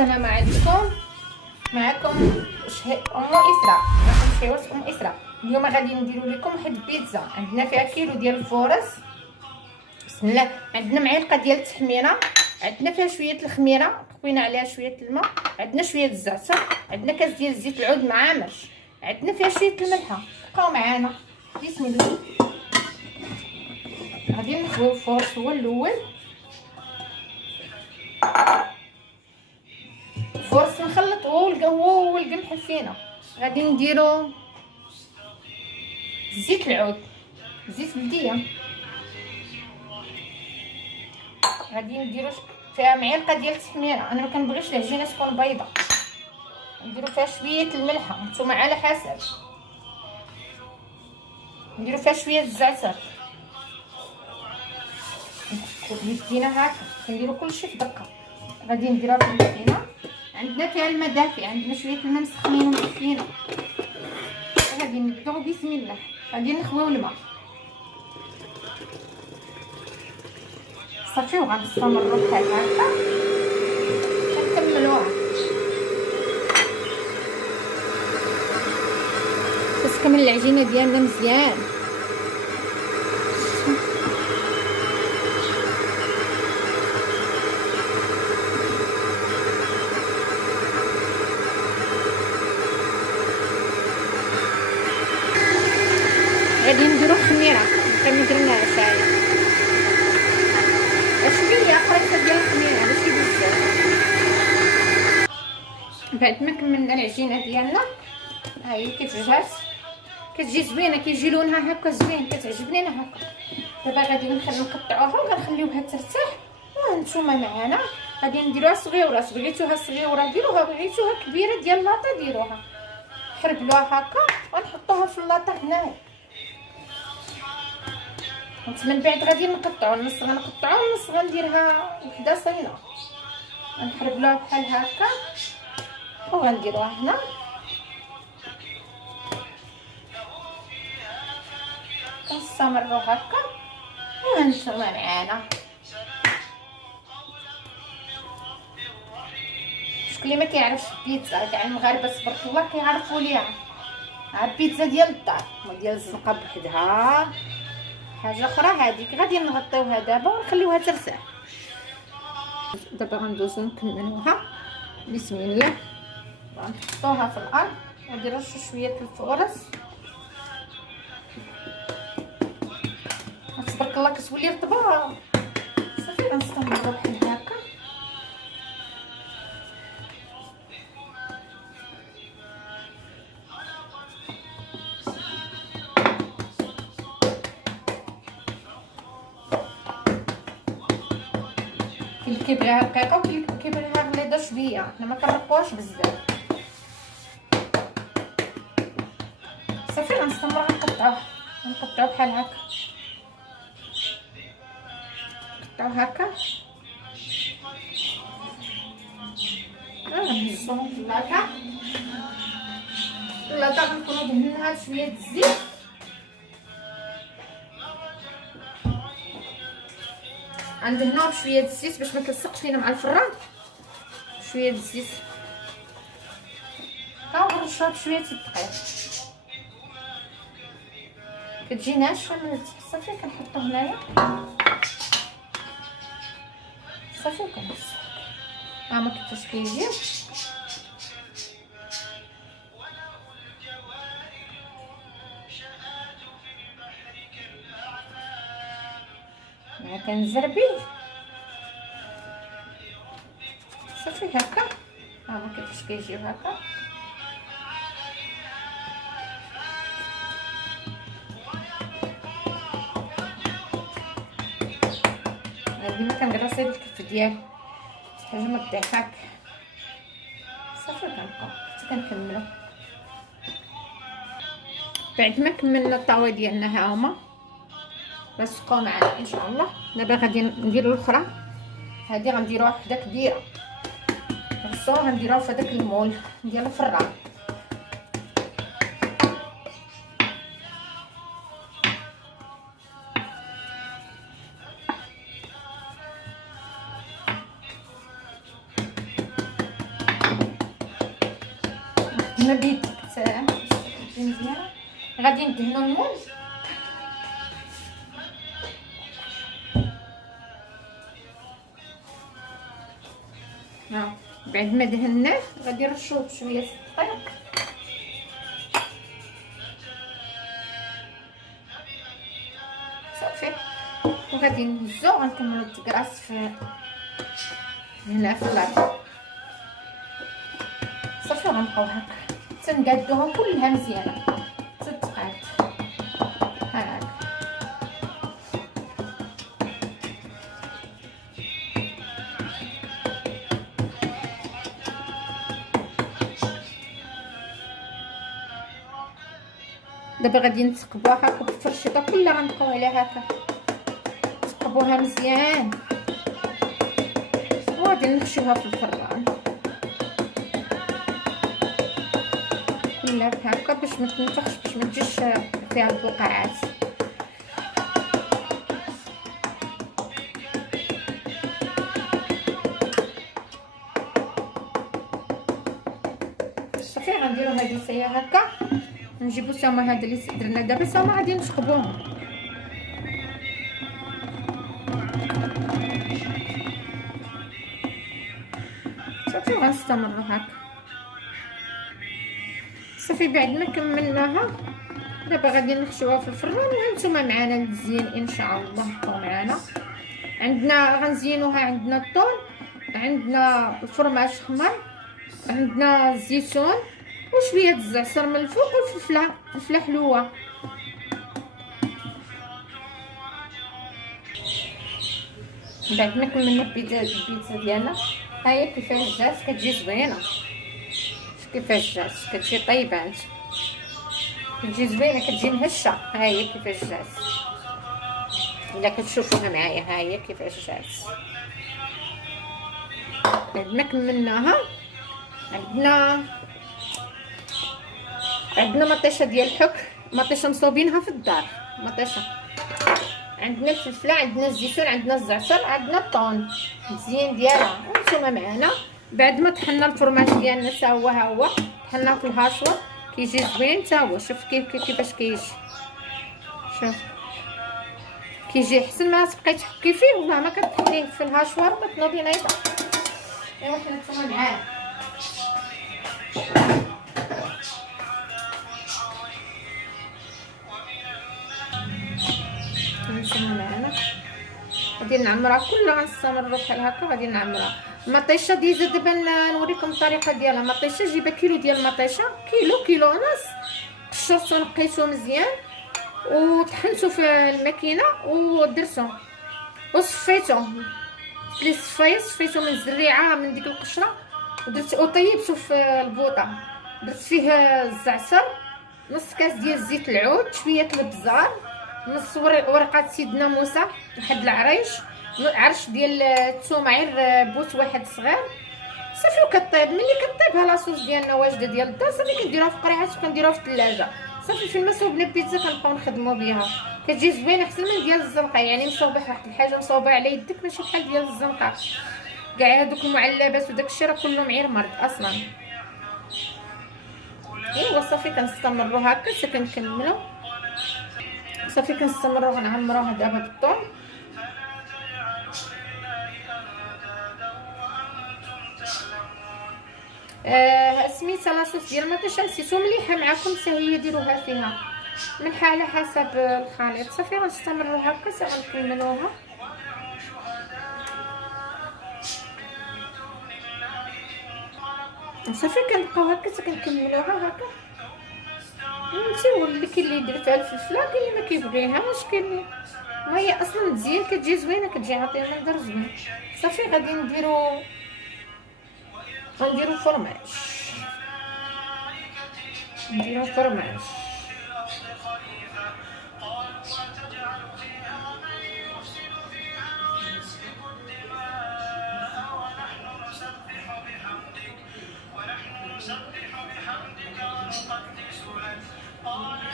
السلام عليكم. معكم ام اسراء، معكم شهيوات ام اسراء. اليوم غادي نديرو لكم واحد البيتزا. عندنا فيها كيلو ديال الفورص، بسم الله. عندنا معلقه ديال التحميره، عندنا فيها شويه الخميره خوينا عليها شويه الماء، عندنا شويه الزعتر، عندنا كاس ديال الزيت العود مع مرش، عندنا فيها شويه الملحه. بقاو معانا. بسم الله. غادي نخويو الفورص هو الاول. الفورص نخلط هو والقمح فينا. غادي نديرو زيت العود، زيت بلديه. غادي نديرو فيها معلقه ديال التحميره، انا ما كنبغيش العجينه تكون بيضه. نديرو فيها شويه الملحه، نتوما على حسب. نديرو فيها شويه الزعتر، بيدينا هكا. كنديرو كلشي في دقه. غادي نديروها في الماكينه. عندنا فيها الماء دافي، عندنا شويه الماء مسخنين ومدفيين. غادي نبداو بسم الله. غادي نخويو الماء صافي، وغنستمروا بحال هكا كنكملوها. كتكمل العجينه ديالنا مزيان. غادي نديرو الخميره، كما درنا شاي شويه قريصه ديال الخميره ماشي بزاف. بعد ما كملنا العجينه ديالنا، ها هي كتجي زوينه، كيجي لونها هكا زوين، كتعجبني انا هكا. دابا غادي نقطعوها وغنخليوها ترتاح. وانتوما معانا غادي نديروها صغيوره، بغيتوها صغيوره ديروها، بغيتوها كبيره ديال لاطه ديروها. حربلوها هكا ونحطوها في اللاطه هنايا. من بعد غادي نقطعو النص، غنقطعو النص، غنديرها وحده صينه. غنحربلوها بحال هكا وغنديروها هنا. كنستمروا هكا وهانتوما معانا. شكون اللي ما كيعرفش البيتزا؟ كاع المغاربه تبارك الله كيعرفوا ليها. البيتزا ديال الدار ديال الزنقه بوحدها حاجه اخرى. هذيك غادي نغطيوها دابا ونخليوها ترتاح. دابا غندوزو نكملوها. بسم الله. غنحطوها في الارض ونديرو شويه الفورص. تبارك الله كتولي رطبه. صافي غنستمروا بحال هكا. اللي كيبغيها رقيقه واللي كيبغيها غليظه شويه. حنا ما كنرقوهاش بزاف. صافي غنستمر نقطعوه بحال هكا. نقطعو هكا غنهزوهم في اللاطه. اللاطه غنكونو دهناها بشويه الزيت. غندهنوها بشويه الزيت باش ما تلصقش لينا مع الفران. شويه الزيت كنرشوها بشويه الدقيق. كتجي ناشفه من التحت. صافي كنحطو هنايا. صافي كنرصو. ما كيفاش كيجي. كنزربي صافي هكا. ما كيفاش كيجيو هكا. ديما كنغرسي بالكف ديالي حاجه ما تضيعك. صافي كنبقاو حتى كنكملو. بعد ما كملنا الطاوه ديالنا ها هما، بس بقاو معنا ان شاء الله. دابا غادي نديرو الاخرى. هادي غنديروها وحده كبيره، نصوها غنديروها في هذاك المول ديال الفران. ما بيت تجي مزيانه. غادي ندهنو المول. ها بعد ما دهناه غادي نرشوه بشويه الدقيق. صافي وغادي نهزو غنكملو التكراس في هنا في الارض. صافي غنبقاو هكا تنقادوهم كلها مزيانه تتقاد هاك. دابا غادي نتقبوها هكا بالفرشيطه كلها غنبقاو عليها هكا نتقبوها مزيان وغادي نحشوها في الفران كلها هكا باش ما تنفخش باش ما تجيش فيها البقعات. صافي غنديرو هذه السيه هكا نجيبو السما هذا اللي درنا دابا السما غادي نشقبوهم. صافي غنستمروا هكا. صافي بعد ما كملناها دابا غادي نحشوها في الفران وهانتوما معنا للزين ان شاء الله. بقاو معنا. عندنا غنزينوها، عندنا الطون، عندنا الفرماج حمر، عندنا الزيتون وشويه الزعتر من الفوق والفلفله حلوه. بعد ما كملنا البيتزا ديالنا ها هي كيفاش جات، كتجي زوينه. كيفاش جات كتجي طيبات، كتجي زوينه، كتجي مهشه. ها هي كيفاش جات الا كتشوفوها معايا. ها هي كيفاش جات. بعد ما كملناها عندنا مطيشه ديال الحك، مطيشه مصوبينها في الدار. مطيشه عندنا الفلفله، عندنا الزيتون، عندنا الزعتر، عندنا الطون مزيان ديالها وانتوما معنا. بعد ما طحنا الفرماج ديالنا حتى هو ها هو طحناه في الهاشوه كيجي زوين حتى هو. شوف كيفاش كيجي، شوف كيجي احسن ما تبقاي تحكي فيه والله ما كتطحنيه في الهاشوار كتنوضي نايضه. ايوا حنا نتوما معانا. نتوما معانا غادي نعمرها كلها. غنستمروا بحال هكا غادي نعمرها. المطيشه ديجا دابا نوريكم الطريقه ديالها. مطيشه جيبه كيلو ديال المطيشه، كيلو ونص، قشرتو نقيتو مزيان وطحنتو في الماكينه ودرتو وصفيتو. اللي صفيتو من الزريعه من ديك القشره ودرت وطيبتو في البوطه. درت فيه الزعتر، نص كاس ديال زيت العود، شويه البزار، نص ورقه سيدنا موسى، واحد العريش، عرش ديال الثومه غير بوت واحد صغير. صافي وكطيب. ملي كطيب ها لاصوص ديالنا واجده ديال الدار صافي كنديروها في قريحات وكنديروها في الثلاجه. صافي فين ما صوبنا البيتزا كنبقاو نخدموا بها. كتجي زوينه احسن من ديال الزنقه. يعني مصوبه واحد الحاجه مصوبه على يدك ماشي بحال ديال الزنقه. كاع هذوك المعلبات وداك الشيء راه كله معير مرض اصلا. ايوا صافي كنستمروا هكا حتى كنكملوا. صافي كنستمروا غنعمروها دابا بالطون. سميتها لاصوص ديال المطيشه نسيتو. مليحه معكم حتى هي ديروها فيها ملحه على حسب الخليط. صافي غنستمروا هكا حتى غنكملوها. صافي كنبقاو هكا حتى كنكملوها هكا. نسيو اللي كاين اللي يدير فيها الفلفله، كاين اللي ما كيبغيهاش، كاين اللي ما هي اصلا مزيان كتجي زوينه، كتجي عطيه منظر زوين. صافي غادي غنديرو فرماج. نديرو فرماج.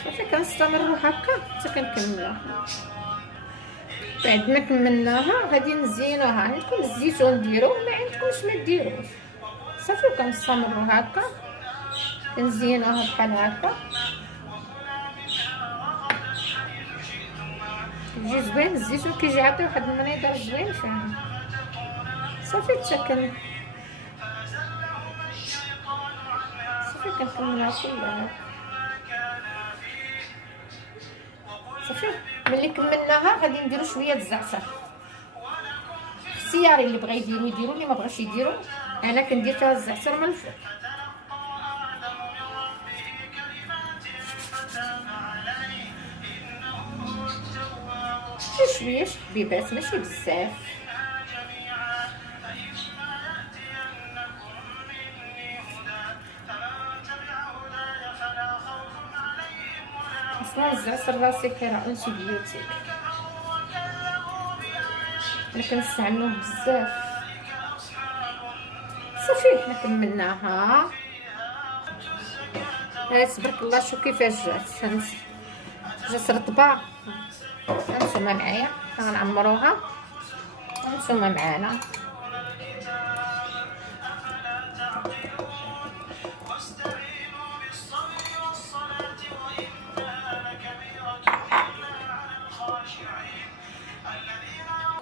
صافي كنستمروا هكا حتى كنكملوها. بعد ما كملناها غادي نزينوها. عندكم الزيتون ديروه، ما عندكمش ما ديروش. صافي كنستمروا هكا كنزينوها بحال هكا، كيجي زوين الزيتون، كيجي عطي واحد المنظر زوين فيها. صافي تسكن، صافي كنكملها كلها. صافي ملي كملناها غادي نديرو شويه د الزعتر، اختياري اللي بغا يديرو يديرو، اللي ما بغاش يديرو. انا كندير فيها الزعتر من الفوق شويه حبيبات، ماشي بزاف. اصلا الزعتر راسي كيرا انتيبيوتيك، انا كنستعملوه بزاف. صافي حنا كملناها. تبارك الله، شوف كيفاش جات رطبه. هانتوما معايا غنعمروها، هانتوما معانا.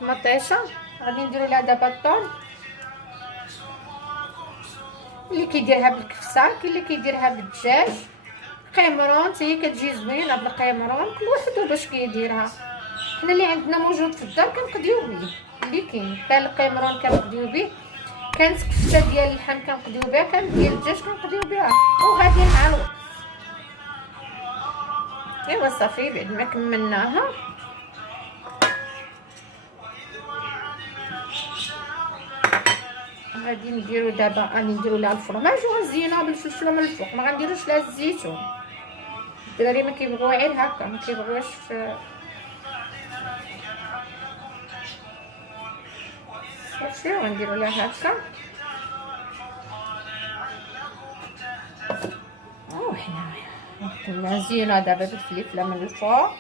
مطيشه غادي نديرو لها دابا الطون، اللي كيديرها بالكفته، كاين اللي كيديرها بالدجاج. قيمرون حتى هي كتجي زوينه بالقيمرون، كل واحد باش كيديرها. حنا اللي عندنا موجود في الدار كنقضيو به، اللي كاين القيمرون كنقضيو به، كانت كفته ديال اللحم كنقضيو بها، كانت ديال الدجاج كنقضيو بها، وغادي مع الوقت. ايوا صافي بعد ما كملناها غادي نديرو دابا، غادي نديرو لها الفرماج وغنزينوها بالفلفله من الفوق. ما غنديروش لها الزيتون، الدراري ما كيبغيو غير هكا، ما كيبغيوش صافي غنديرو لها هكا. وحنا كنزينوها دابا بالفلفله من الفوق.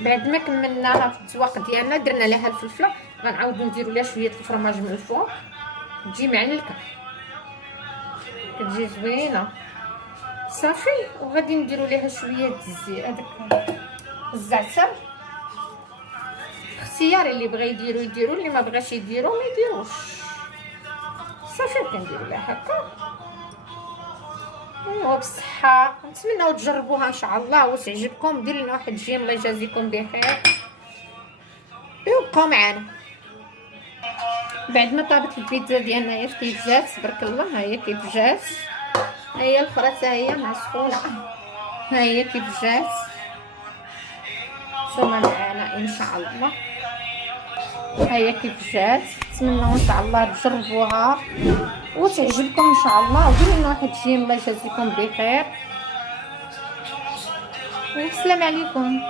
بعد ما كملناها في التواق ديالنا درنا لها الفلفله، غنعاودو نديرو لها شويه الفرماج من الفوق، تجي معلكه، كتجي زوينه. صافي وغادي نديرو لها شويه هذاك الزعتر. اختياري، اللي بغى يديرو يديرو، اللي ما بغاش يديرو ما يديروش. صافي كنديرو لها هكا. ايوا بالصحه، نتمنىو تجربوها ان شاء الله وتعجبكم. دير لنا واحد جيم، الله يجازيكم بخير، وبقاو معنا. بعد ما طابت البيتزا ديالنا هي كيف جات، تبارك الله. ها هي كيف جات، ها هي الاخرى حتى هي مع سخونه. ها هي كيف جات، نتوما معنا ان شاء الله. ها هي كيف جات، نتمنىو ان شاء الله تجربوها وتعجبكم ان شاء الله. وديروا لنا واحد جيم، الله يجازيكم بخير، والسلام عليكم.